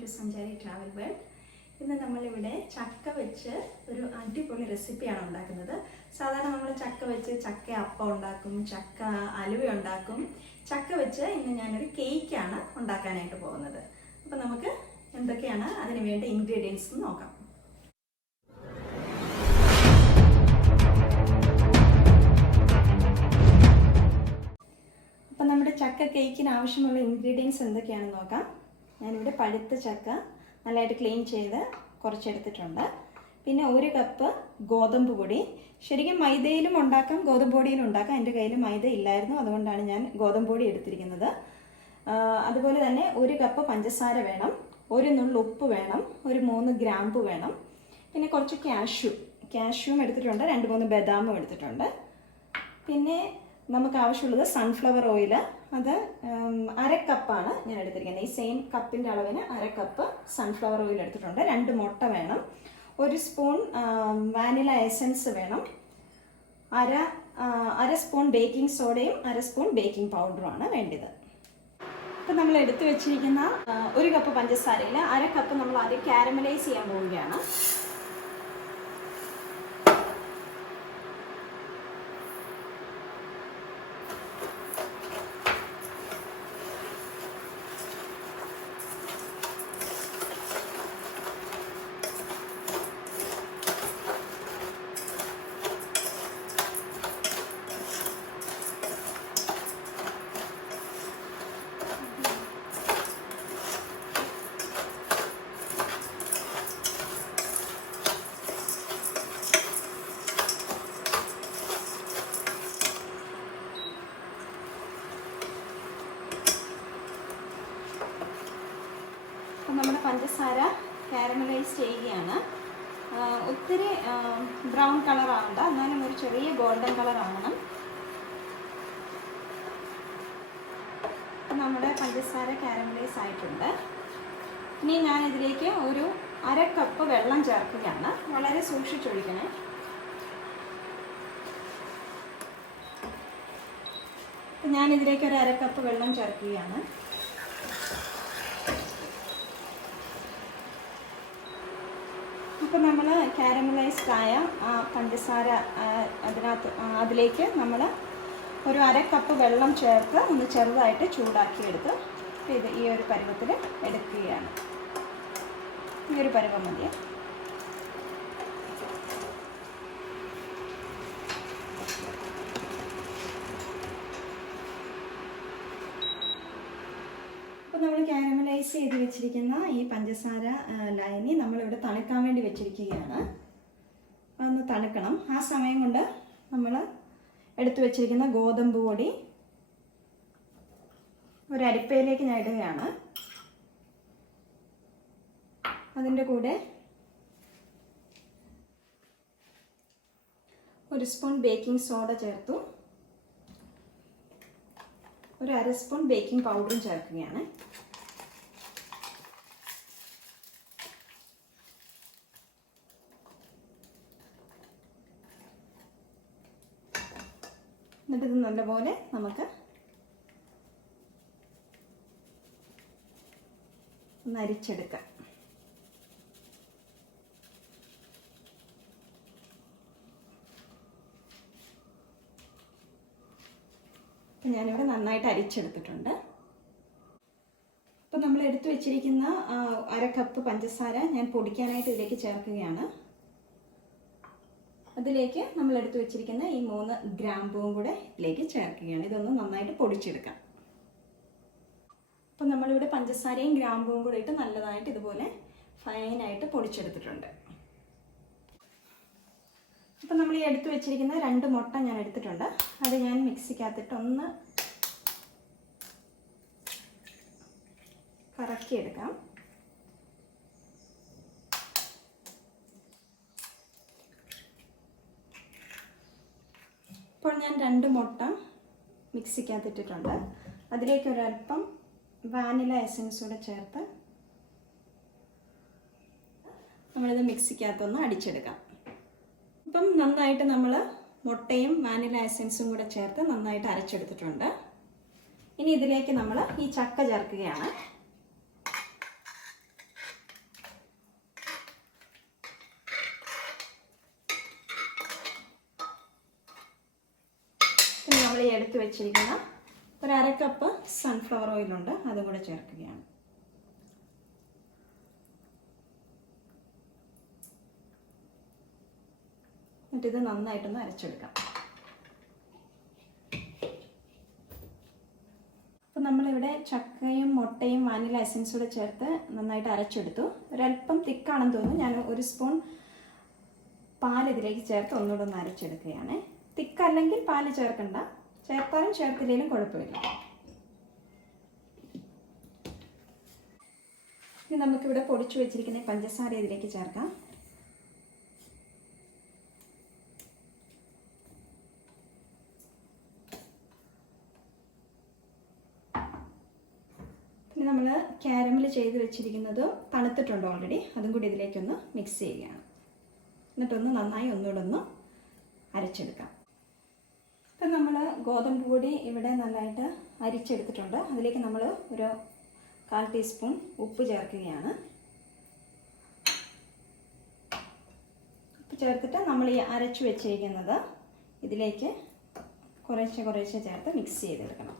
to Sanchari Travel World. ഇന്ന് നമ്മളിവിടെ ചക്ക വെച്ച് ഒരു അടിപൊളി റെസിപ്പിയാണ് ഉണ്ടാക്കുന്നത്. സാധാരണ നമ്മൾ ചക്ക വെച്ച് ചക്ക അപ്പം ഉണ്ടാക്കും, ചക്ക അലുവ ഉണ്ടാക്കും. ചക്ക വെച്ച് ഇന്ന് ഞാനൊരു കേക്കാണ് ഉണ്ടാക്കാനായിട്ട് പോകുന്നത്. അപ്പോൾ നമുക്ക് എന്തൊക്കെയാണ് അതിന് വേണ്ട ഇൻഗ്രീഡിയൻസ് നോക്കാം. അപ്പം നമ്മുടെ ചക്ക കേക്കിന് ആവശ്യമുള്ള ഇൻഗ്രീഡിയൻസ് എന്തൊക്കെയാണെന്ന് നോക്കാം. ഞാനിവിടെ പഴുത്ത ചക്ക നല്ലതായിട്ട് ക്ലീൻ ചെയ്ത് കുറച്ചെടുത്തിട്ടുണ്ട്. പിന്നെ 1 കപ്പ് ഗോതമ്പ് പൊടി. ശരിക്കും മൈദയിലും ഉണ്ടാക്കാം, ഗോതമ്പ് പൊടിയിലും ഉണ്ടാക്കാം. എൻ്റെ കയ്യിൽ മൈദ ഇല്ലായിരുന്നു, അതുകൊണ്ടാണ് ഞാൻ ഗോതമ്പ് പൊടി എടുത്തിരിക്കുന്നത്. അതുപോലെ തന്നെ 1 കപ്പ് പഞ്ചസാര വേണം, 1 നുള്ള് ഉപ്പ് വേണം, ഒരു 3 ഗ്രാമ്പു വേണം. പിന്നെ കുറച്ച് കാഷ്യൂം എടുത്തിട്ടുണ്ട്, 2-3 ബദാമും എടുത്തിട്ടുണ്ട്. പിന്നെ നമുക്ക് ആവശ്യമുള്ളത് സൺഫ്ലവർ ഓയിൽ. അത് 1/2 കപ്പാണ് ഞാൻ എടുത്തിരിക്കുന്നത്. ഈ സെയിം കപ്പിൻ്റെ അളവിന് 1/2 കപ്പ് സൺഫ്ലവർ ഓയിൽ എടുത്തിട്ടുണ്ട്. 2 മുട്ട വേണം, 1 സ്പൂൺ വാനില എസൻസ് വേണം, അര സ്പൂൺ ബേക്കിംഗ് സോഡയും 1 സ്പൂൺ ബേക്കിംഗ് പൗഡറുമാണ് വേണ്ടത്. ഇപ്പം നമ്മൾ എടുത്തു വെച്ചിരിക്കുന്ന 1 കപ്പ് പഞ്ചസാരയിൽ 1/2 കപ്പ് നമ്മൾ ആദ്യം കാരമലൈസ് ചെയ്യാൻ പോവുകയാണ്. നമ്മുടെ പഞ്ചസാര കാരമലൈസ് ചെയ്യുകയാണ്. ഒത്തിരി ബ്രൗൺ കളർ ആവണ്ട, എന്നാലും ഒരു ചെറിയ ഗോൾഡൻ കളർ ആവണം. നമ്മുടെ പഞ്ചസാര കാരമലൈസ് ആയിട്ടുണ്ട്. ഇനി ഞാൻ ഇതിലേക്ക് ഒരു 1/2 കപ്പ് വെള്ളം ചേർക്കുകയാണ്. വളരെ സൂക്ഷിച്ചൊഴിക്കണേ. ഞാനിതിലേക്ക് ഒരു 1/2 കപ്പ് വെള്ളം ചേർക്കുകയാണ്. ഇപ്പം നമ്മൾ കാരമലൈസ്ഡ് ആയ പഞ്ചസാര അതിലേക്ക് നമ്മൾ ഒരു 1/2 കപ്പ് വെള്ളം ചേർത്ത് ഒന്ന് ചെറുതായിട്ട് ചൂടാക്കിയെടുത്ത് ഇത് ഈ ഒരു പരുവത്തിൽ എടുക്കുകയാണ്. ഈ ഒരു പരുവം മതി. അപ്പോൾ നമ്മൾ കാരമലൈസ് ചെയ്ത് വെച്ചിരിക്കുന്ന ഈ പഞ്ചസാര ലൈനി നമ്മളിവിടെ തണുക്കാൻ വേണ്ടി വെച്ചിരിക്കുകയാണ്. അതൊന്ന് തണുക്കണം. ആ സമയം കൊണ്ട് നമ്മൾ എടുത്തു വെച്ചിരിക്കുന്ന ഗോതമ്പ് പൊടി ഒരു അരിപ്പയിലേക്ക് ഞാൻ ഇടുകയാണ്. അതിൻ്റെ കൂടെ 1 സ്പൂൺ ബേക്കിംഗ് സോഡ ചേർത്തു, ഒരു 1/2 സ്പൂൺ ബേക്കിംഗ് പൗഡറും ചേർക്കുകയാണ്. എന്നിട്ട് ഇത് നല്ലപോലെ നമുക്ക് ഒന്ന് അരിച്ചെടുക്കാം. അപ്പം ഞാനിവിടെ നന്നായിട്ട് അരിച്ചെടുത്തിട്ടുണ്ട്. അപ്പം നമ്മൾ എടുത്തു വെച്ചിരിക്കുന്ന 1/2 കപ്പ് പഞ്ചസാര ഞാൻ പൊടിക്കാനായിട്ട് ഇതിലേക്ക് ചേർക്കുകയാണ്. അതിലേക്ക് നമ്മൾ എടുത്തു വെച്ചിരിക്കുന്ന ഈ 3 ഗ്രാമ്പുവും കൂടെ ഇതിലേക്ക് ചേർക്കുകയാണ്. ഇതൊന്ന് നന്നായിട്ട് പൊടിച്ചെടുക്കാം. അപ്പം നമ്മളിവിടെ പഞ്ചസാരയും ഗ്രാമ്പുവും കൂടെ ഇട്ട് നല്ലതായിട്ട് ഇതുപോലെ ഫൈനായിട്ട് പൊടിച്ചെടുത്തിട്ടുണ്ട്. അപ്പം നമ്മൾ ഈ എടുത്തു വെച്ചിരിക്കുന്ന 2 മുട്ട ഞാൻ എടുത്തിട്ടുണ്ട്. അത് ഞാൻ മിക്സിക്കകത്തിട്ട് ഒന്ന് കറക്കിയെടുക്കാം. ഇപ്പോൾ ഞാൻ 2 മുട്ട മിക്സിക്കകത്തിട്ടിട്ടുണ്ട്. അതിലേക്ക് ഒരല്പം വാനില എസൻസ് കൂടെ ചേർത്ത് നമ്മളിത് മിക്സിക്കകത്തൊന്ന് അടിച്ചെടുക്കാം. അപ്പം നന്നായിട്ട് നമ്മൾ മുട്ടയും വാനില എസൻസും കൂടെ ചേർത്ത് നന്നായിട്ട് അരച്ചെടുത്തിട്ടുണ്ട്. ഇനി ഇതിലേക്ക് നമ്മൾ ഈ ചക്ക ചേർക്കുകയാണ്. എടുത്ത് വെച്ചിരിക്കുന്ന ഒരു 1/2 കപ്പ് സൺഫ്ലവർ ഓയിലുണ്ട്, അതും കൂടെ ചേർക്കുകയാണ്. എന്നിട്ടിത് നന്നായിട്ടൊന്ന് അരച്ചെടുക്കാം. അപ്പോൾ നമ്മളിവിടെ ചക്കയും മുട്ടയും വാനില എസൻസും കൂടെ ചേർത്ത് നന്നായിട്ട് അരച്ചെടുത്തു. ഒരല്പം തിക്കാണെന്ന് തോന്നുന്നു. ഞാൻ 1 സ്പൂൺ പാൽ ഇതിലേക്ക് ചേർത്ത് ഒന്നുകൂടെ ഒന്ന് അരച്ചെടുക്കുകയാണ്. തിക്കല്ലെങ്കിൽ പാല് ചേർക്കണ്ട, ചേർത്താലും ചേർത്തില്ലെങ്കിലും കുഴപ്പമില്ല. ഇനി നമുക്കിവിടെ പൊടിച്ചു വെച്ചിരിക്കുന്ന പഞ്ചസാര ഇതിലേക്ക് ചേർക്കാം. ഇനി നമ്മൾ കാരമൽ ചെയ്ത് വെച്ചിരിക്കുന്നത് തണുത്തിട്ടുണ്ട് ഓൾറെഡി, അതും കൂടി ഇതിലേക്കൊന്ന് മിക്സ് ചെയ്യുകയാണ്. എന്നിട്ടൊന്ന് നന്നായി ഒന്നുകൂടെ ഒന്ന് അരച്ചെടുക്കാം. ഇപ്പം നമ്മൾ ഗോതമ്പ് പൊടി ഇവിടെ നന്നായിട്ട് അരിച്ചെടുത്തിട്ടുണ്ട്. അതിലേക്ക് നമ്മൾ ഒരു 1/4 ടീസ്പൂൺ ഉപ്പ് ചേർക്കുകയാണ്. ഉപ്പ് ചേർത്തിട്ട് നമ്മൾ ഈ അരച്ചു വെച്ചിരിക്കുന്നത് ഇതിലേക്ക് കുറേശ്ശെ ചേർത്ത് മിക്സ് ചെയ്തെടുക്കണം.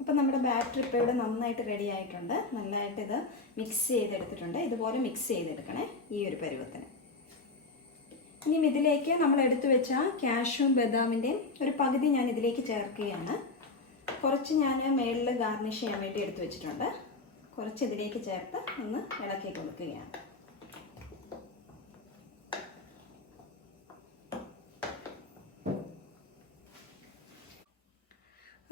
അപ്പോൾ നമ്മുടെ ബാറ്റർ ഇപ്പോൾ ഇവിടെ നന്നായിട്ട് റെഡി ആയിട്ടുണ്ട്. നന്നായിട്ട് ഇത് മിക്സ് ചെയ്തെടുത്തിട്ടുണ്ട്. ഇതുപോലെ മിക്സ് ചെയ്തെടുക്കണേ ഈ ഒരു പരുവത്തിന്. ഇനി ഇതിലേക്ക് നമ്മൾ എടുത്തു വെച്ച കാഷ്യൂ ബദാമിൻ്റെയും ഒരു പകുതി ഞാൻ ഇതിലേക്ക് ചേർക്കുകയാണ്. കുറച്ച് ഞാൻ മേളിൽ ഗാർണിഷ് ചെയ്യാൻ വേണ്ടി എടുത്തു വെച്ചിട്ടുണ്ട്. കുറച്ച് ഇതിലേക്ക് ചേർത്ത് ഒന്ന് ഇളക്കി കൊടുക്കുകയാണ്.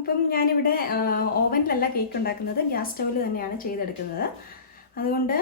അപ്പം ഞാനിവിടെ ഓവനിലല്ല കേക്ക് ഉണ്ടാക്കുന്നത്, ഗ്യാസ് സ്റ്റൗവിൽ തന്നെയാണ് ചെയ്തെടുക്കുന്നത്. അതുകൊണ്ട്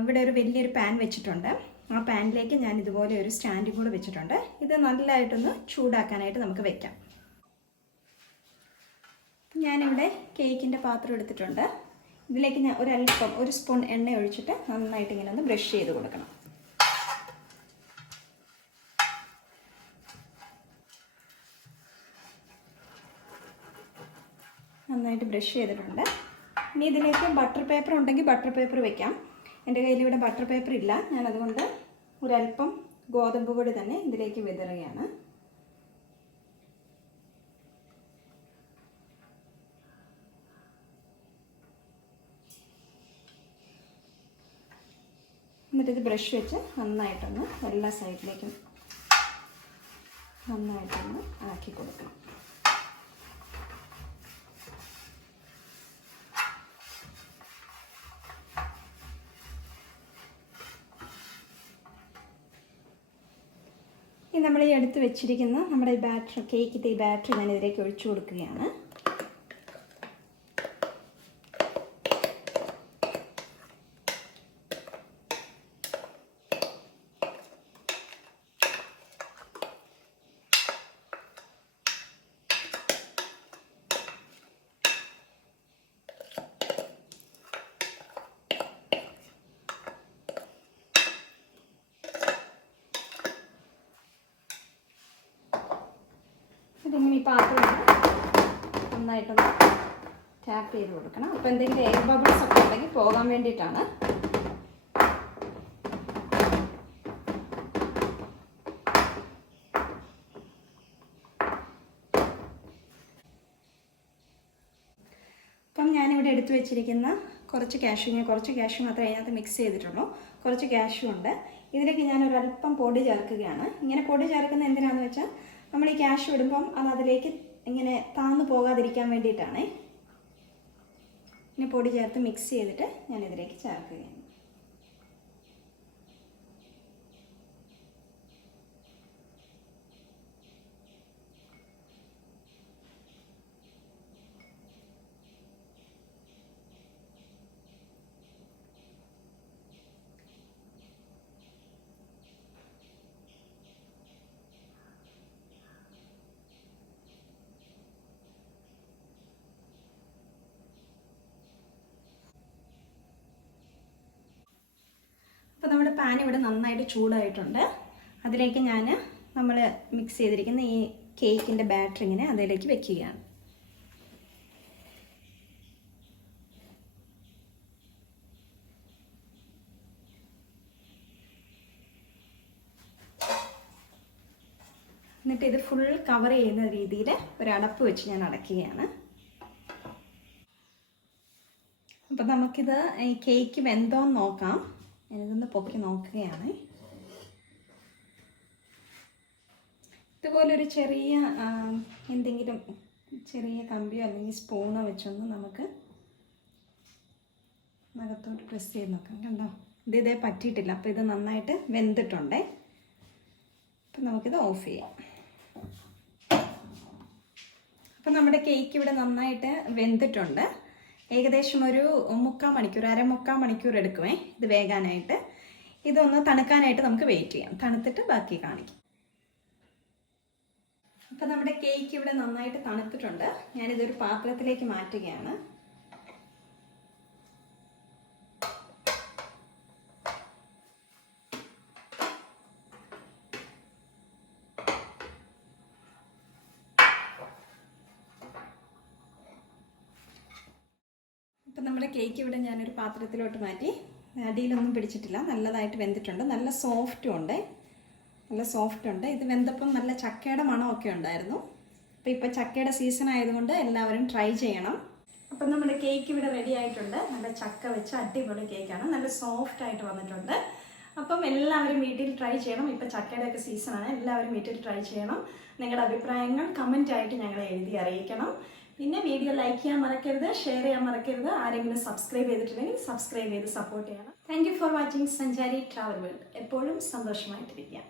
ഇവിടെ ഒരു വലിയൊരു പാൻ വെച്ചിട്ടുണ്ട്. ആ പാനിലേക്ക് ഞാൻ ഇതുപോലെ ഒരു സ്റ്റാൻഡും കൂടെ വെച്ചിട്ടുണ്ട്. ഇത് നല്ലതായിട്ടൊന്ന് ചൂടാക്കാനായിട്ട് നമുക്ക് വെക്കാം. ഞാനിവിടെ കേക്കിൻ്റെ പാത്രം എടുത്തിട്ടുണ്ട്. ഇതിലേക്ക് ഞാൻ ഒരല്പം 1 സ്പൂൺ എണ്ണ ഒഴിച്ചിട്ട് നന്നായിട്ട് ഇങ്ങനെ ഒന്ന് ബ്രഷ് ചെയ്ത് കൊടുക്കണം. നന്നായിട്ട് ബ്രഷ് ചെയ്തിട്ടുണ്ട്. ഇനി ഇതിലേക്ക് ബട്ടർ പേപ്പർ ഉണ്ടെങ്കിൽ ബട്ടർ പേപ്പർ വെക്കാം. എൻ്റെ കയ്യിൽ ഇവിടെ ബട്ടർ പേപ്പർ ഇല്ല. ഞാനതുകൊണ്ട് ഒരല്പം ഗോതമ്പ് പൊടി തന്നെ ഇതിലേക്ക് വിതറുകയാണ്. എന്നിട്ടിത് ബ്രഷ് വെച്ച് നന്നായിട്ടൊന്ന് എല്ലാ സൈഡിലേക്കും നന്നായിട്ടൊന്ന് ആക്കി കൊടുക്കണം. ഇനി നമ്മൾ ഈ എടുത്ത് വെച്ചിരിക്കുന്ന നമ്മുടെ ഈ ബാറ്റർ, കേക്കിൻ്റെ ഈ ബാറ്റർ ഞാൻ ഇതിലേക്ക് ഒഴിച്ചു കൊടുക്കുകയാണ്. ഇതിങ്ങനെ ഈ പാത്രം നന്നായിട്ടൊന്ന് ടാപ്പ് ചെയ്ത് കൊടുക്കണം. അപ്പോൾ എന്തെങ്കിലും എയർ ബബിൾസ് ഒക്കെ ഉണ്ടെങ്കിൽ പോകാൻ വേണ്ടിയിട്ടാണ്. അപ്പം ഞാനിവിടെ എടുത്തു വെച്ചിരിക്കുന്ന കുറച്ച് കാഷ്യൂ മാത്രമേ അതിനകത്ത് മിക്സ് ചെയ്തിട്ടുള്ളൂ. കുറച്ച് കാഷ്യൂ ഉണ്ട്. ഇതിലേക്ക് ഞാനൊരല്പം പൊടി ചേർക്കുകയാണ്. ഇങ്ങനെ പൊടി ചേർക്കുന്നത് എന്തിനാണെന്ന് വെച്ചാൽ നമ്മൾ ഈ കാഷ്യൂ ഇടുമ്പം അത് അതിലേക്ക് ഇങ്ങനെ താന്നു പോകാതിരിക്കാൻ വേണ്ടിയിട്ടാണ്. ഇനി പൊടി ചേർത്ത് മിക്സ് ചെയ്തിട്ട് ഞാൻ ഇതിലേക്ക് ചേർക്കുകയാണ്. അപ്പോൾ നമ്മുടെ പാൻ ഇവിടെ നന്നായിട്ട് ചൂടായിട്ടുണ്ട്. അതിലേക്ക് നമ്മൾ മിക്സ് ചെയ്തിരിക്കുന്ന ഈ കേക്കിൻ്റെ ബാറ്റർ ഇങ്ങനെ അതിലേക്ക് വെക്കുകയാണ്. എന്നിട്ട് ഇത് ഫുൾ കവർ ചെയ്യുന്ന രീതിയിൽ ഒരു അടപ്പ് വെച്ച് ഞാൻ അടയ്ക്കുകയാണ്. അപ്പോൾ നമുക്കിത് ഈ കേക്ക് വെന്തോന്ന് നോക്കാം. ഞാനിതൊന്ന് പൊക്കി നോക്കുകയാണ്. ഇതുപോലൊരു ചെറിയ എന്തെങ്കിലും ചെറിയ കമ്പിയോ അല്ലെങ്കിൽ സ്പൂണോ വെച്ചൊന്ന് നമുക്ക് അകത്തോട്ട് പ്രസ് ചെയ്ത് നോക്കാം. കണ്ടോ, ഇതേ പറ്റിയിട്ടില്ല. അപ്പോൾ ഇത് നന്നായിട്ട് വെന്തിട്ടുണ്ടേ. അപ്പം നമുക്കിത് ഓഫ് ചെയ്യാം. അപ്പം നമ്മുടെ കേക്ക് ഇവിടെ നന്നായിട്ട് വെന്തിട്ടുണ്ട്. ഏകദേശം ഒരു 3/4 മണിക്കൂർ, അരമുക്കാൽ മണിക്കൂർ എടുക്കുമേ ഇത് വേകാനായിട്ട്. ഇതൊന്ന് തണുക്കാനായിട്ട് നമുക്ക് വെയിറ്റ് ചെയ്യാം. തണുത്തിട്ട് ബാക്കി കാണിക്കാം. അപ്പം നമ്മുടെ കേക്ക് ഇവിടെ നന്നായിട്ട് തണുത്തിട്ടുണ്ട്. ഞാനിതൊരു പാത്രത്തിലേക്ക് മാറ്റുകയാണ്. അപ്പം നമ്മുടെ കേക്ക് ഇവിടെ ഞാനൊരു പാത്രത്തിലോട്ട് മാറ്റി. അടിയിലൊന്നും പിടിച്ചിട്ടില്ല, നല്ലതായിട്ട് വെന്തിട്ടുണ്ട്. നല്ല സോഫ്റ്റും ഉണ്ട്, നല്ല സോഫ്റ്റ് ഉണ്ട്. ഇത് വെന്തപ്പം നല്ല ചക്കയുടെ മണമൊക്കെ ഉണ്ടായിരുന്നു. അപ്പോൾ ഇപ്പോൾ ചക്കയുടെ സീസൺ ആയതുകൊണ്ട് എല്ലാവരും ട്രൈ ചെയ്യണം. അപ്പം നമ്മുടെ കേക്ക് ഇവിടെ റെഡി ആയിട്ടുണ്ട്. നല്ല ചക്ക വെച്ച് അടിപൊളി കേക്കാണ്, നല്ല സോഫ്റ്റ് ആയിട്ട് വന്നിട്ടുണ്ട്. അപ്പം എല്ലാവരും വീട്ടിൽ ട്രൈ ചെയ്യണം. ഇപ്പോൾ ചക്കയുടെയൊക്കെ സീസണാണ്, എല്ലാവരും വീട്ടിൽ ട്രൈ ചെയ്യണം. നിങ്ങളുടെ അഭിപ്രായങ്ങൾ കമൻറ്റായിട്ട് ഞങ്ങളെ എഴുതി അറിയിക്കണം. പിന്നെ വീഡിയോ ലൈക്ക് ചെയ്യാൻ മറക്കരുത്, ഷെയർ ചെയ്യാൻ മറക്കരുത്. ആരെങ്കിലും സബ്സ്ക്രൈബ് ചെയ്തിട്ടുണ്ടെങ്കിൽ സബ്സ്ക്രൈബ് ചെയ്ത് സപ്പോർട്ട് ചെയ്യണം. താങ്ക് യു ഫോർ വാച്ചിങ് സഞ്ചാരി ട്രാവൽ വേൾഡ്. എപ്പോഴും സന്തോഷമായിട്ടിരിക്കുക.